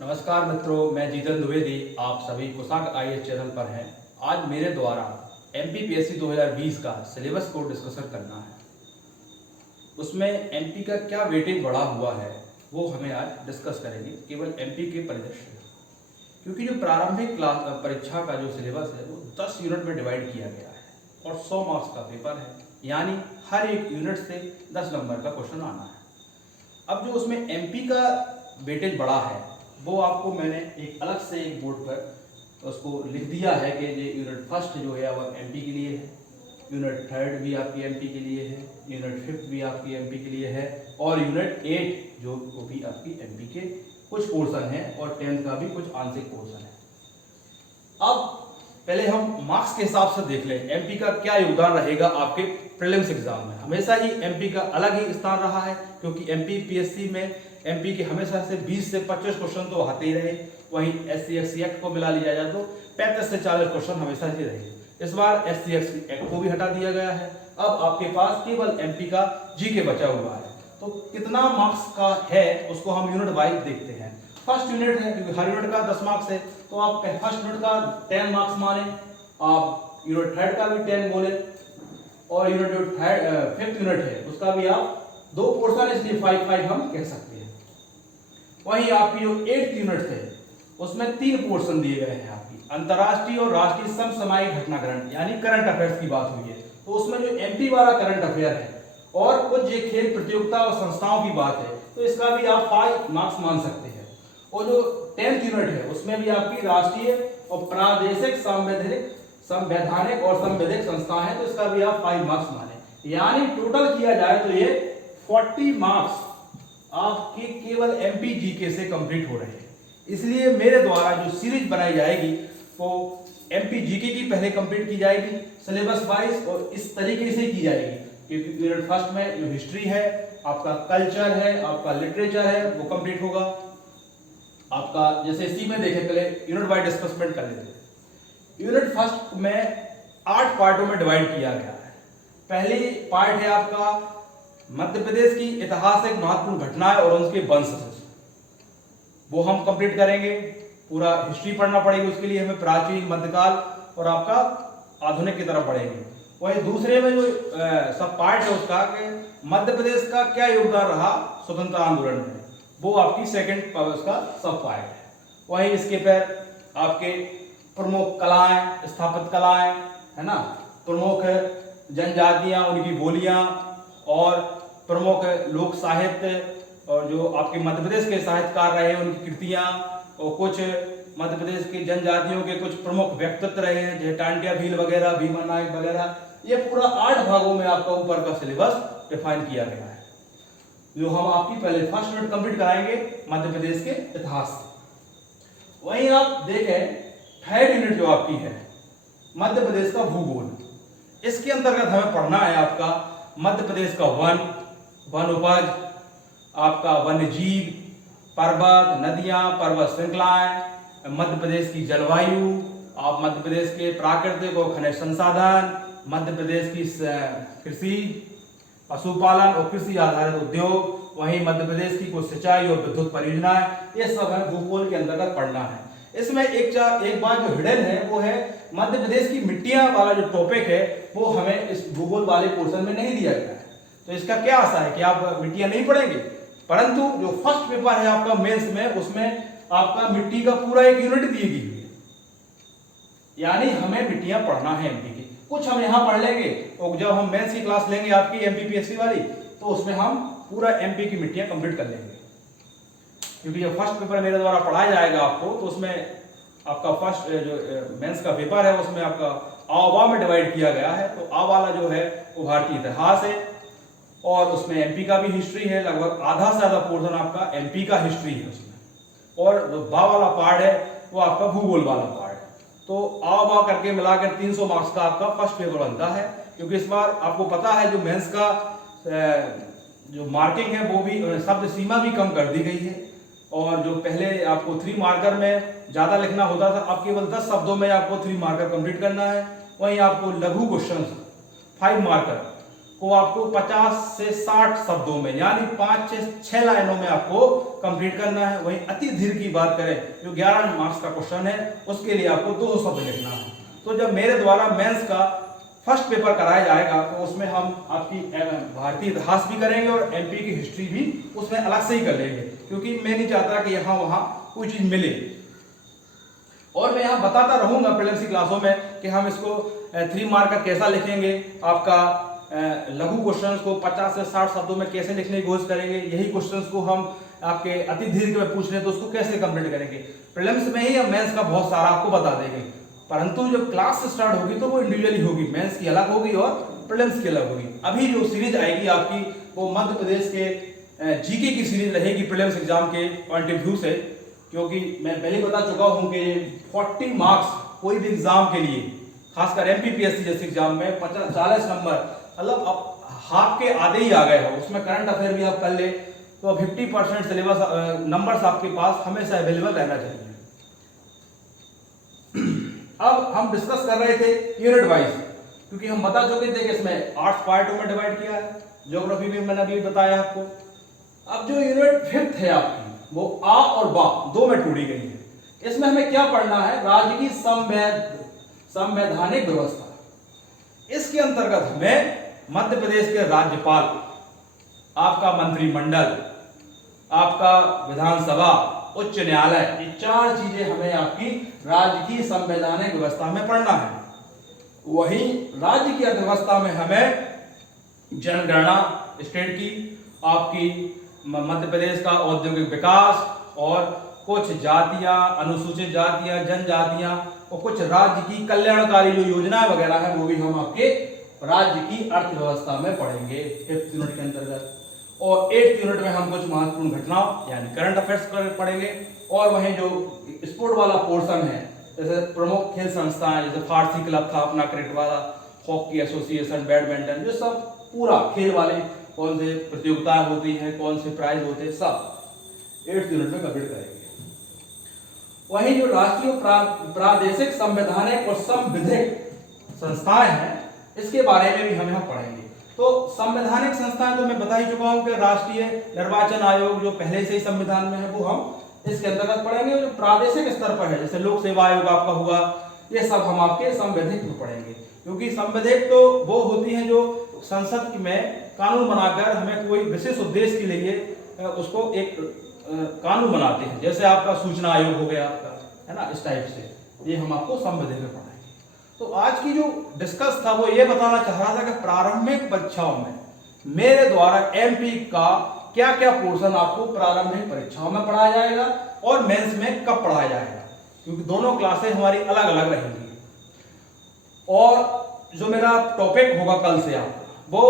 नमस्कार मित्रों, मैं जीतन द्विवेदी आप सभी कुशाक आईएएस चैनल पर हैं। आज मेरे द्वारा एमपीपीएससी 2020 का सिलेबस को डिस्कशन करना है। उसमें एमपी का क्या वेटेज बढ़ा हुआ है वो हमें आज डिस्कस करेंगे, केवल एमपी के परिदृश्य में। क्योंकि जो प्रारंभिक क्लास परीक्षा का जो सिलेबस है वो 10 यूनिट में डिवाइड किया गया है और 100 मार्क्स का पेपर है, यानी हर एक यूनिट से 10 नंबर का क्वेश्चन आना है। अब जो उसमें एमपी का वेटेज बढ़ा है वो आपको मैंने एक अलग से एक बोर्ड पर उसको लिख दिया है कि ये यूनिट फर्स्ट जो है वो एमपी के लिए है, यूनिट थर्ड भी आपकी एमपी के लिए है, यूनिट फिफ्थ भी आपकी एमपी के लिए है और यूनिट 8 जो वो भी आपकी एमपी के कुछ पोर्शन है और 10th का भी कुछ आंशिक पोर्शन है। अब पहले हम मार्क्स के हिसाब से देख लें एमपी का क्या योगदान रहेगा आपके प्रीलिम्स एग्जाम में। हमेशा ही एमपी का अलग ही स्थान रहा है, क्योंकि एमपीपीएससी में एमपी के हमेशा से 20 से 25 क्वेश्चन तो आते ही रहे। वहीं SC/SC एक्ट को मिला लिया जाए तो 35 से 40 क्वेश्चन हमेशा ही रहे। इस बार SC/SC एक्ट को भी हटा दिया गया है। अब आपके पास केवल एमपी का जीके बचा हुआ है, तो कितना मार्क्स का है उसको हम यूनिट वाइज देखते हैं। फर्स्ट यूनिट है, क्योंकि हर यूनिट का 10 मार्क्स है, तो आप फर्स्ट यूनिट का 10 मार्क्स माने, आप यूनिट थर्ड का भी 10 बोले और यूनिट जो फिफ्थ यूनिट है उसका भी आप 2 पोर्शन, इसलिए 5-5 हम कह सकते हैं। वहीं आपकी जो 8th यूनिट है उसमें 3 पोर्शन दिए गए हैं। आपकी अंतर्राष्ट्रीय और राष्ट्रीय समसामयिक घटनाक्रम यानी करंट अफेयर्स की बात हुई है, तो उसमें जो एमपी वाला करंट अफेयर है और कुछ ये खेल प्रतियोगिता और संस्थाओं की बात है, तो इसका भी आप 5 मार्क्स मान सकते हैं। और जो 10th यूनिट है उसमें भी आपकी राष्ट्रीय और प्रादेशिक संवैधानिक और संवैधानिक संस्था है, तो इसका भी आप 5 मार्क्स माने, यानी टोटल किया जाए तो ये 40 मार्क्स आपके केवल एमपी जीके से कंप्लीट हो रहे हैं। इसलिए मेरे द्वारा जो सीरीज बनाई जाएगी वो एमपी जीके की पहले कंप्लीट की जाएगी सिलेबस वाइज, और इस तरीके से की जाएगी क्योंकि यूनिट फर्स्ट में जो हिस्ट्री है, आपका कल्चर है, आपका लिटरेचर है, वो कंप्लीट होगा। आपका जैसे इसी में देखें, पहले यूनिट वाइज डिस्कसमेंट कर लेते हैं। यूनिट फर्स्ट में 8 पार्टों में डिवाइड किया गया है। पहली पार्ट है आपका मध्य प्रदेश की ऐतिहासिक महत्वपूर्ण घटनाएं और उनके वंश, वो हम कंप्लीट करेंगे। पूरा हिस्ट्री पढ़ना पड़ेगी, उसके लिए हमें प्राचीन, मध्यकाल और आपका आधुनिक की तरफ पढ़ेंगे। वही दूसरे में जो सब पार्ट है उसका कि मध्य प्रदेश का क्या योगदान रहा स्वतंत्रता आंदोलन में, वो आपकी सेकंड उसका सब पार्ट है। वही इसके पर आपके प्रमुख कलाएं, स्थापत्य कलाएं है ना, प्रमुख जनजातियां, उनकी बोलियां और प्रमुख लोक साहित्य और जो आपके मध्य प्रदेश के साहित्यकार रहे हैं उनकी कृतियां, और कुछ मध्य प्रदेश की जनजातियों के कुछ प्रमुख व्यक्तित्व रहे हैं जैसे टांटिया भील वगैरह, भीमा नायक वगैरह। ये पूरा 8 भागों में आपका ऊपर का सिलेबस डिफाइन किया गया है, जो हम आपकी पहले फर्स्ट यूनिट कंप्लीट कराएंगे मध्य प्रदेश के इतिहास से। वहीं आप देखें थर्ड यूनिट जो आपकी है मध्य प्रदेश का भूगोल, इसके अंतर्गत हमें पढ़ना है आपका मध्य प्रदेश का वन उपज, आपका वन्य जीव, पर्वत, नदियां, पर्वत श्रृंखलाएं, मध्य प्रदेश की जलवायु, आप मध्य प्रदेश के प्राकृतिक और खनिज संसाधन, मध्य प्रदेश की कृषि, पशुपालन और कृषि आधारित उद्योग, वहीं मध्य प्रदेश की कुछ सिंचाई और विद्युत परियोजनाएं, ये सब है भूगोल के अंतर्गत पढ़ना है। इसमें एक बात जो हिडन है वो है मध्य प्रदेश की मिट्टियां वाला जो टॉपिक है वो हमें इस भूगोल वाले पोर्शन में नहीं दिया गया है। तो इसका क्या आशा है कि आप मिट्टियां नहीं पढ़ेंगे, परंतु जो फर्स्ट पेपर है आपका मेंस में, उसमें आपका मिट्टी का पूरा एक यूनिट दी गई है, यानी हमें मिट्टियां पढ़ना है एमपी की। कुछ हम यहाँ पढ़ लेंगे और जब हम मेंस की क्लास लेंगे आपकी एमपीपीएससी वाली, तो उसमें हम पूरा एमपी की मिट्टियां कंप्लीट कर लेंगे। क्योंकि जब फर्स्ट पेपर मेरे द्वारा पढ़ाया जाएगा आपको, तो उसमें आपका फर्स्ट जो मेंस का पेपर है उसमें आपका आ में डिवाइड किया गया है। तो आ वाला जो है वो भारतीय इतिहास है और उसमें एमपी का भी हिस्ट्री है, लगभग आधा से ज्यादा पोर्शन आपका एमपी का हिस्ट्री है उसमें, और जो बा वाला पार्ट है वो आपका भूगोल वाला पार्ट है। तो आ बा करके मिलाकर 300 मार्क्स का आपका फर्स्ट पेपर बनता है। क्योंकि इस बार आपको पता है जो मेंस का जो मार्किंग है वो भी शब्द सीमा भी कम कर दी गई है, और जो पहले आपको 3 मार्कर में ज्यादा लिखना होता था, अब केवल 10 शब्दों में आपको 3 मार्कर कंप्लीट करना है। वहीं आपको लघु क्वेश्चन 5 मार्कर को आपको 50 से 60 शब्दों में यानी 5 से 6 लाइनों में आपको कंप्लीट करना है। वहीं अति धीर की बात करें जो 11 मार्क्स का क्वेश्चन है उसके लिए आपको 200 शब्द लिखना है। तो जब मेरे द्वारा मेंस का फर्स्ट पेपर कराया जाएगा तो उसमें हम आपकी भारतीय इतिहास भी करेंगे और एमपी की हिस्ट्री भी उसमें अलग से ही कर लेंगे, क्योंकि मैं नहीं चाहता कि यहाँ वहाँ कोई चीज मिले। और मैं यहाँ बताता रहूंगा प्रीलिम्स की क्लासों में कि हम इसको 3 मार्क का कैसा लिखेंगे, आपका लघु क्वेश्चंस को 50 से 60 शब्दों में कैसे लिखने की कोशिश करेंगे, यही क्वेश्चंस को हम आपके अति धीर में पूछ रहे तो उसको कैसे कंप्लीट करेंगे। प्रीलिम्स में ही हम मेंस का बहुत सारा आपको बता देंगे, परंतु जब क्लास स्टार्ट होगी तो वो इंडिविजुअली होगी, मेंस की अलग होगी और प्रीलिम्स की अलग होगी। अभी जो सीरीज आएगी आपकी वो मध्य प्रदेश के जीके की सीरीज रहेगी प्रीलिम्स एग्जाम के पॉइंट ऑफ व्यू से, क्योंकि मैं पहले बता चुका हूं कि 40 मार्क्स कोई भी एग्जाम के लिए, खासकर एमपीपीएससी जैसे एग्जाम में 40 नंबर मतलब अब हाफ के आधे ही आ गए हो, उसमें करंट अफेयर भी आप कर ले तो 50% सिलेबस नंबर्स आपके पास हमेशा अवेलेबल रहना चाहिए। अब हम डिस्कस कर रहे थे यूनिट वाइज, क्योंकि हम बता चुके थे कि इसमें 8 पार्टों में डिवाइड किया है, ज्योग्राफी भी मैंने अभी बताया आपको। अब जो यूनिट 5th है आपकी वो आ और बा 2 में टूटी गई है। इसमें हमें क्या पढ़ना है, राज्य की संवैधानिक व्यवस्था। इसके अंतर्गत हमें मध्य प्रदेश के राज्यपाल, आपका मंत्रिमंडल, आपका विधानसभा, उच्च न्यायालय, ये 4 चीजें हमें आपकी राज्य की संवैधानिक व्यवस्था में पढ़ना है। वहीं राज्य की अर्थव्यवस्था में हमें जनगणना स्टेट की, आपकी मध्य प्रदेश का औद्योगिक विकास और कुछ जातियां, अनुसूचित जातियां, जनजातियां और कुछ राज्य की कल्याणकारी जो योजनाएं वगैरह है वो भी हम आपके राज्य की अर्थव्यवस्था में पढ़ेंगे 5th यूनिट के अंतर्गत। और 8th यूनिट में हम कुछ महत्वपूर्ण घटनाओं यानी करंट अफेयर्स पढ़ेंगे। और वहीं जो स्पोर्ट वाला पोर्शन है, जैसे प्रमुख खेल संस्थाएं, जैसे फारसी क्लब था अपना क्रिकेट वाला, हॉकी एसोसिएशन, बैडमिंटन, जो सब पूरा खेल वाले कौन से प्रतियोगिताएं होती हैं, कौन से प्राइज होते हैं, सब 8th यूनिट में कंप्लीट करेंगे। वहीं जो राष्ट्रीय प्रादेशिक संवैधानिक और संविधिक संस्थाएं हैं इसके बारे में भी हम यहाँ पढ़ेंगे। तो संवैधानिक संस्थाएं तो मैं बता ही चुका हूं कि राष्ट्रीय निर्वाचन आयोग जो पहले से ही संविधान में है वो हम इसके अंतर्गत पढ़ेंगे। जो प्रादेशिक स्तर पर है जैसे लोक सेवा आयोग आपका हुआ, ये सब हम आपके संवैधिक में पढ़ेंगे, क्योंकि संवैधिक तो वो होती है जो संसद में कानून बनाकर हमें कोई विशेष उद्देश्य के लिए उसको एक कानून बनाते हैं, जैसे आपका सूचना आयोग हो गया आपका, है ना, इस टाइप से ये हम आपको संवैधिक में पढ़ेंगे। तो आज की जो डिस्कस था वो ये बताना चाह रहा था कि प्रारंभिक परीक्षाओं में मेरे द्वारा एमपी का क्या क्या पोर्शन आपको प्रारंभिक परीक्षाओं में पढ़ाया जाएगा और मेंस में कब पढ़ाया जाएगा, क्योंकि दोनों क्लासें हमारी अलग अलग रहेंगी। और जो मेरा टॉपिक होगा कल से आपका, वो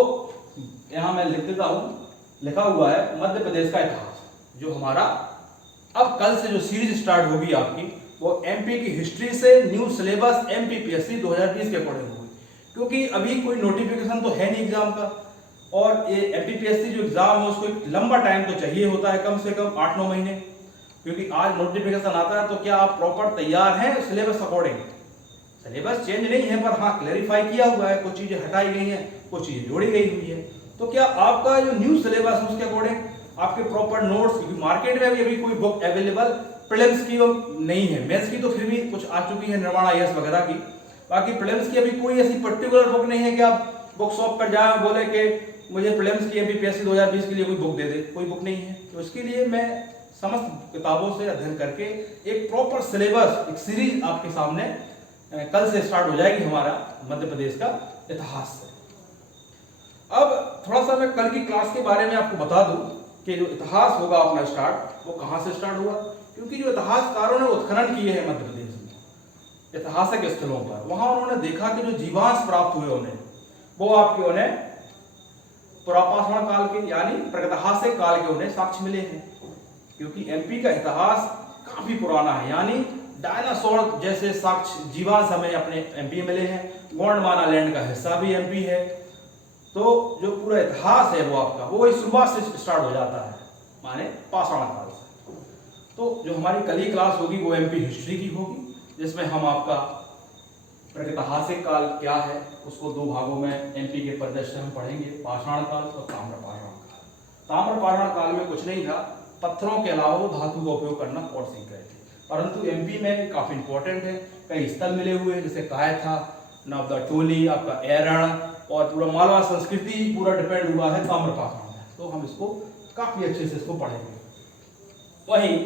यहां मैं लिख देता हूं, लिखा हुआ है मध्य प्रदेश का इतिहास। जो हमारा अब कल से जो सीरीज स्टार्ट होगी आपकी वो एमपी की हिस्ट्री से न्यू सिलेबस एमपीपीएससी 2020 के अकॉर्डिंग होगी, क्योंकि अभी कोई नोटिफिकेशन तो है नहीं एग्जाम का, और ये एमपीपीएससी जो एग्जाम है उसको एक लंबा टाइम तो चाहिए होता है, कम से कम 8-9 महीने, क्योंकि आज नोटिफिकेशन आता है तो क्या आप प्रॉपर तैयार हैं सिलेबस अकॉर्डिंग। सिलेबस चेंज नहीं है पर हाँ क्लैरिफाई किया हुआ है, कुछ चीजें हटाई गई हैं, कुछ चीजें जोड़ी गई हुई है। तो क्या आपका जो न्यू सिलेबस है उसके अकॉर्डिंग आपके प्रॉपर नोट्स, क्योंकि मार्केट में अभी कोई बुक अवेलेबल प्रीलिम्स की नहीं है, मेंस की तो फिर भी कुछ आ चुकी है निर्माण आईएएस वगैरह की, बाकी प्रीलिम्स की अभी कोई ऐसी पर्टिकुलर बुक नहीं है कि आप बुक शॉप पर जाए बोले कि मुझे प्रीलिम्स की एमपीपीएससी 2020 के लिए कोई बुक दे दे, कोई बुक नहीं है। तो इसके लिए मैं समस्त किताबों से अध्ययन करके एक प्रॉपर सिलेबस, एक सीरीज आपके सामने कल से स्टार्ट हो जाएगी हमारा मध्य प्रदेश का इतिहास से। अब थोड़ा सा मैं कल की क्लास के बारे में आपको बता दूं कि जो इतिहास होगा अपना स्टार्ट वो कहां से स्टार्ट हुआ, क्योंकि जो इतिहासकारों ने उत्खनन किए हैं मध्य प्रदेश में ऐतिहासिक स्थलों पर, वहां उन्होंने देखा कि जो जीवांश प्राप्त हुए उन्हें वो आपके उन्हें पुरापाषाण काल के यानी प्रागैतिहासिक काल के उन्हें साक्ष्य मिले हैं, क्योंकि एमपी का इतिहास काफी पुराना है, यानी डायनासोर जैसे साक्ष्य जीवांश हमें अपने एमपी में मिले हैं। गोंडवाना लैंड का हिस्सा भी एमपी है। तो जो पूरा इतिहास है वो आपका वो शुरुआत से स्टार्ट हो जाता है, माने पाषाण काल से। तो जो हमारी कल की क्लास होगी वो एमपी हिस्ट्री की होगी, जिसमें हम आपका प्रागैतिहासिक काल क्या है उसको दो भागों में एमपी के परिदृश्य से हम पढ़ेंगे, पाषाण काल और ताम्रपाषाण काल। ताम्रपाषाण काल में कुछ नहीं था, पत्थरों के अलावा वो धातु का उपयोग करना और सीख गए थे, परंतु एमपी में काफी इंपॉर्टेंट है, कई स्थल मिले हुए हैं, जैसे कायथा, नवदा टोली, आपका एरण और पूरा मालवा संस्कृति पूरा डिपेंड हुआ है ताम्रपाषाण में, तो हम इसको काफी अच्छे से इसको पढ़ेंगे। वहीं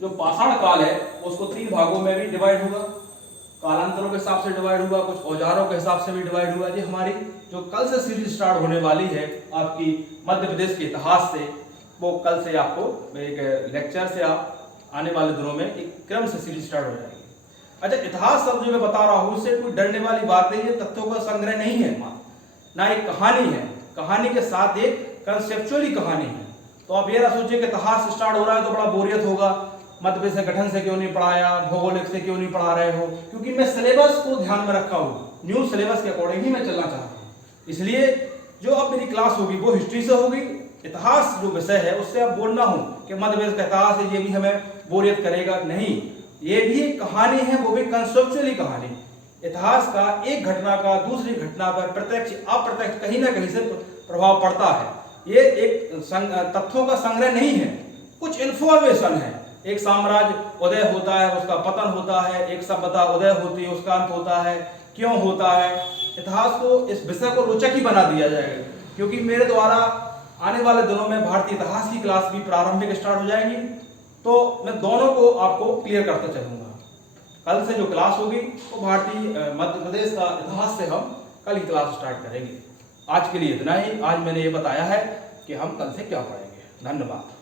जो पाषाण काल है उसको तीन भागों में भी डिवाइड होगा, कालांतरों के हिसाब से डिवाइड हुआ, कुछ औजारों के हिसाब से भी डिवाइड हुआ। जी हमारी जो कल से सीरीज स्टार्ट होने वाली है आपकी मध्य प्रदेश के इतिहास से, वो कल से आपको एक लेक्चर से आप आने वाले दिनों में एक क्रम से सीरीज स्टार्ट हो जाएगी। अच्छा, इतिहास शब्द जो मैं बता रहा हूँ उससे कोई डरने वाली बात नहीं है, तथ्यों का संग्रह नहीं है, ना एक कहानी है, कहानी के साथ एक कंसेप्चुअली कहानी है। तो आप ये ना सोचिए कि इतिहास स्टार्ट हो रहा है तो बड़ा बोरियत होगा, मध्य प्रदेश गठन से क्यों नहीं पढ़ाया, भौगोलिक से क्यों नहीं पढ़ा रहे हो, क्योंकि मैं सिलेबस को ध्यान में रखा हूँ, न्यू सिलेबस के अकॉर्डिंग ही मैं चलना चाहता हूँ। इसलिए जो अब मेरी क्लास होगी वो हिस्ट्री से होगी, इतिहास जो विषय है उससे अब बोलना हो कि मध्य प्रदेश का इतिहास है ये भी हमें बोरियत करेगा, नहीं, ये भी एक कहानी है, वो भी कंसेप्चुअली कहानी। इतिहास का एक घटना का दूसरी घटना पर प्रत्यक्ष अप्रत्यक्ष कहीं ना कहीं से प्रभाव पड़ता है। ये एक तथ्यों का संग्रह नहीं है, कुछ इंफॉर्मेशन है। एक साम्राज्य उदय होता है, उसका पतन होता है, एक सभ्यता उदय होती है, उसका अंत होता है, क्यों होता है। इतिहास को, इस विषय को रोचक ही बना दिया जाएगा, क्योंकि मेरे द्वारा आने वाले दिनों में भारतीय इतिहास की क्लास भी प्रारंभिक स्टार्ट हो जाएगी, तो मैं दोनों को आपको क्लियर करता चलूंगा। कल से जो क्लास होगी वो भारतीय मध्य प्रदेश का इतिहास से हम कल ही क्लास स्टार्ट करेंगे। आज के लिए इतना ही। आज मैंने ये बताया है कि हम कल से क्या पढ़ेंगे। धन्यवाद।